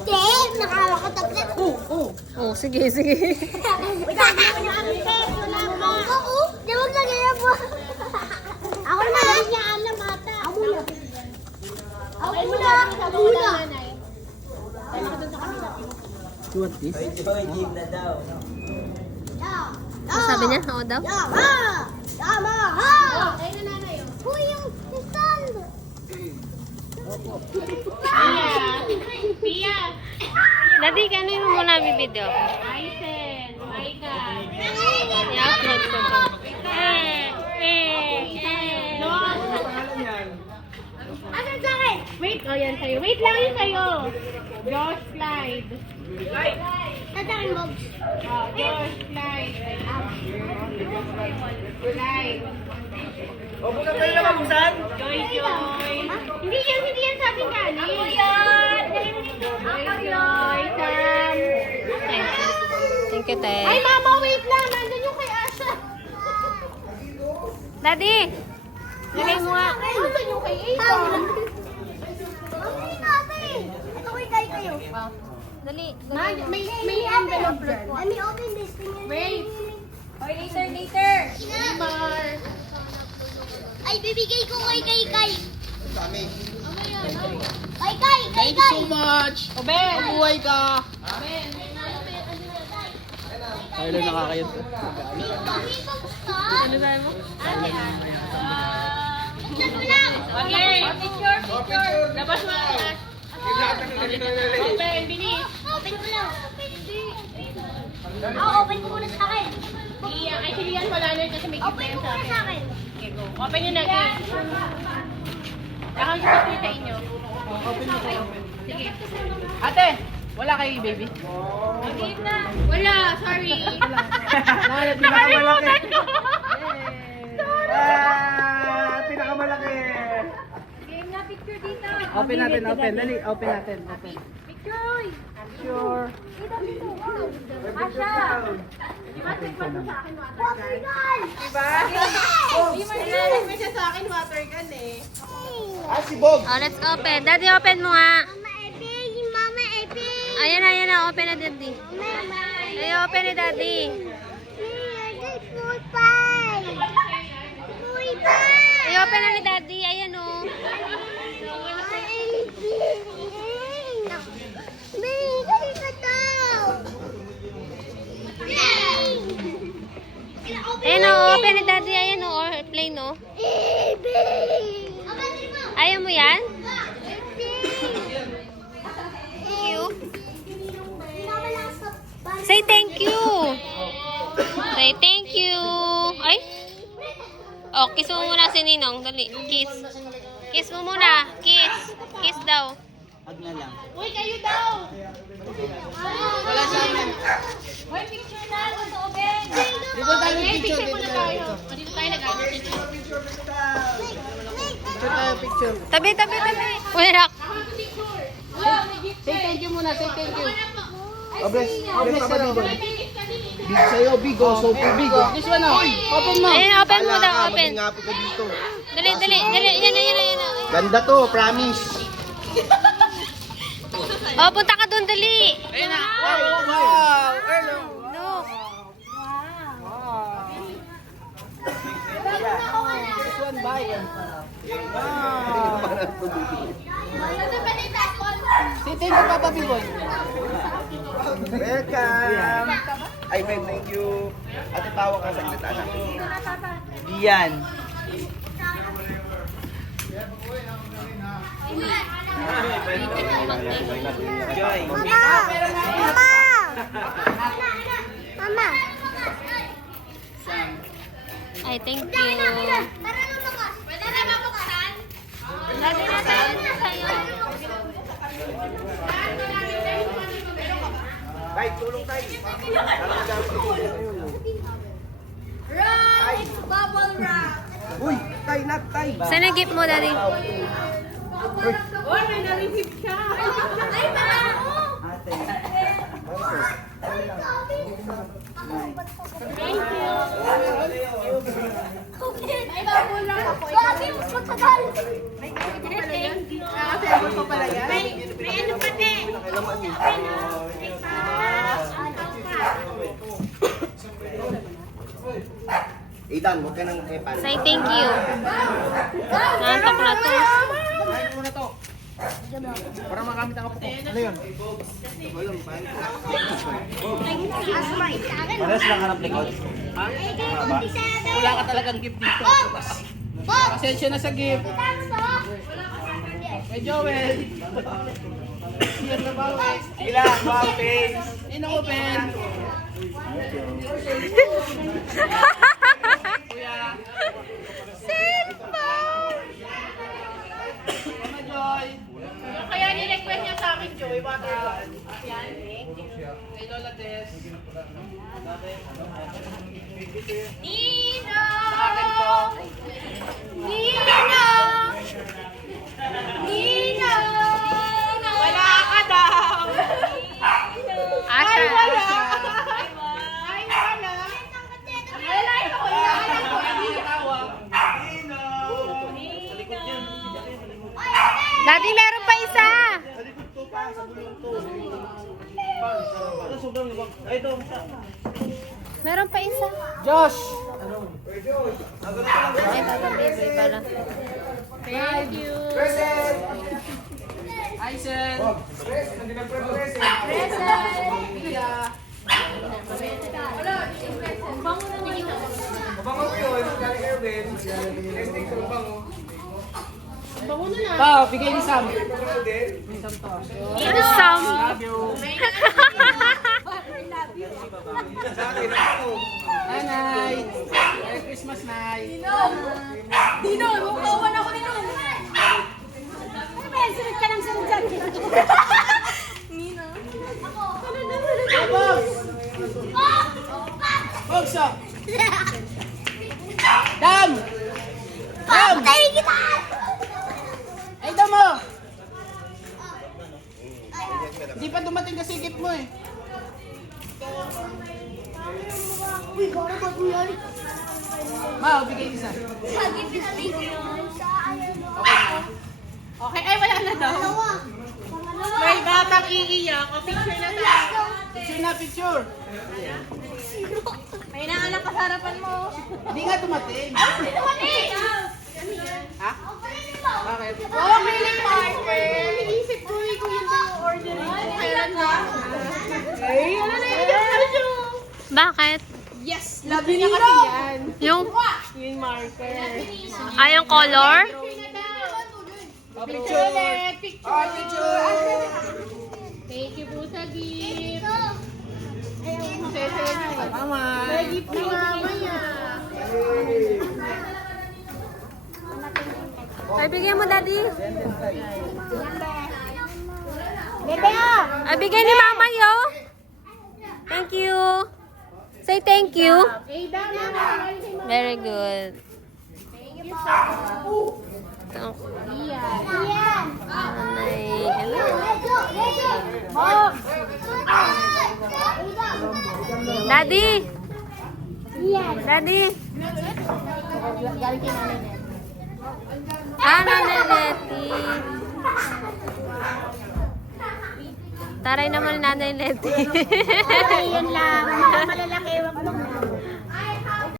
Hindi, nakakataglat. Oh, sige, sige. Wait, ako na ang pet. Wala ka. Oo, di wag na ganyan po. Ako naman. Ako niya alam mata. Ako muna. Ako muna. Ako muna. You want this? Ano sabi niya? Oo daw? Yama! Yama! Ha! Ay, nanay yun. Uy, yung stand. Pia! Daddy, ano yung muna bibideo? Aisen! Maika! I-upload ko to. Asan sa akin? Wait, oh yan sa'yo. Wait lang yun sa'yo. Josh slide. Sa akin, Bob. Oh, Josh slide. Slide. O, bukan kayo naman kung saan? Joy, Joy. Hindi yan sabi nga. Ako yan. Ako Joy, Sam. Thank you, te. Ay, mama, wait lang. Nandun yung kay Asha. Daddy! Lagay mo nga. Nandun yung kay Ava. Mami natin. Ito kay kayo. Dali. May envelope dyan. Let me open this thing. Wait. Oy, later. Mar. Ay, bibigay ko kay Kay. Kami. Kay. much! Oben. Buhay ka! Kaya lang nakakayot ko. Ano sabi mo? Okay. Picture. Labas mo. Open, bilis. Open ko lang. Open ko muna sa akin. Actually yan wala na yun kasi may gift Open na ko yan sa muna sa akin. akin. Okay, go. Open nyo na, guys. Baka sa sa inyo. Sige. Ate! Wala kayo, baby? Wala, sorry. Nakalimutan ko! Pinakamalaki! Game na picture dito. Open natin, open. Dali, open natin. Open. Picture. Sure. Asha. Di ba tikman mo sa akin water gun? Diba? Di ba nilalagay siya sa akin water gun eh. Ah, si Bog! Oh, let's open. Daddy, open mo nga. Mama Epi. Ayan na. Open na, Daddy. Mama. Ay, open na, Daddy. Food pie. Food pie. Ay, open na ni Daddy. Ayan, oh. Ayan, oh. Open ni Daddy. Ayan, oh. Airplane, oh. Ayaw mo yan? Thank you. Say thank you. Say thank you. Ay. Oh, kiss mo muna si Ninong. Dali. Kiss. Kiss mo muna. Kiss. Kiss daw. Hag na lang. Uy, kayo daw. Wala sa amin. Uy, picture na. Gusto ko, Ben. Dito tayo Picture muna tayo. Dito tayo nag-picture. Picture tayo, picture. Tabi. Wala. Say thank you muna, say thank you. Bless Papa Bigo. Big sa'yo, big. Oh, so big. This one, oh. Open mo. Ayan, open mo daw. Open. Nga po ka dito. Dali. Yan. Ganda to, promise. Oh, punta ka doon. Dali. Ayun na. Wow. Hello. Look. This one, bye. Say thank you, Papa Bigoy. Welcome. Ay, babe, thank you. Ate, tawa ka saglit, anak. Iyan. Joy. Mama. Ay, thank you. Tara lumabas. Pwede na ba buksan? Daddy na tayo sa'yo. Tay, tulong tayo. Right! Bubble wrap! Uy, tay, not tay. Saan ang gift mo, Daddy? Uy, may na-receive siya. Ay, para ako! Ate. Thank you. Ay, bubble wrap ako. Grabe, mas matagal! Kasi abot pa pala yan. May ano pati. laman niyo. Ethan, huwag ka nang epan. Say thank you. Nantok na to. Kain mo na to. Para makamit ang kapok. Ano yun? Pares lang harap likod. Ha? Wala ka talagang gift dito. Pasensya na sa gift. Kay Joel. Yan na ba? Ilan? Wow, face. Ino ko, Ben. Kuya. Mama Joy. Kaya ni-request niya sa akin, Joy, watermelon. Yan. Kay Lola Des. Nino! Sa akin to. Nino! Nino! Wala ka daw! Asha. Ay, wala! Ay, wala! Wala ito! Daddy, meron pa isa. Meron pa isa. Josh! Ay, baby pala. Thank you! Aisen! Pa, bigay ni Sam. Ano, Sam? Love you. Nanay. Merry Christmas, Nay. Dino! Mukawan ako nino! Ano ba yan? Sunod ka lang sunod dyan! Nino? Bogs! Bogs, oh! Dam! Dam! Patayin kita! Ay, dam mo! Hindi pa dumating kasi gift mo eh. Uy, gano'n ba ito yan? Ma, bigay isa. Okay, ay wala na daw. May batang iiyak. O, picture na tayo. Picture na, picture. May naanak ka sa harapan mo. Hindi nga dumating. Ha? Bakit? Okay lang, Marker. Iniisip ko eh kung yun ba yung ordering ko. Kailan na? Ay, ano na yun? Bakit? Yes! Labi niya kasi yan. Yung, Yung marker. yung color? Picture ulit! Picture! Oh, picture! Thank you po sa gift. Sesaya niya. Mama! May gift ni mama niya. Ay, bigyan mo, Daddy. Bebe ah! Ay, bigyan ni Mama, yo. Thank you. Say thank you. Eh, dami na. Very good. Ito. Iyan! Nanay. Hello. Leso! Leso! Box! Daddy. Iyan! Daddy. Galing kay nanay na. Nanay Letty. Taray naman ni Nanay Letty. Ay, yun lang.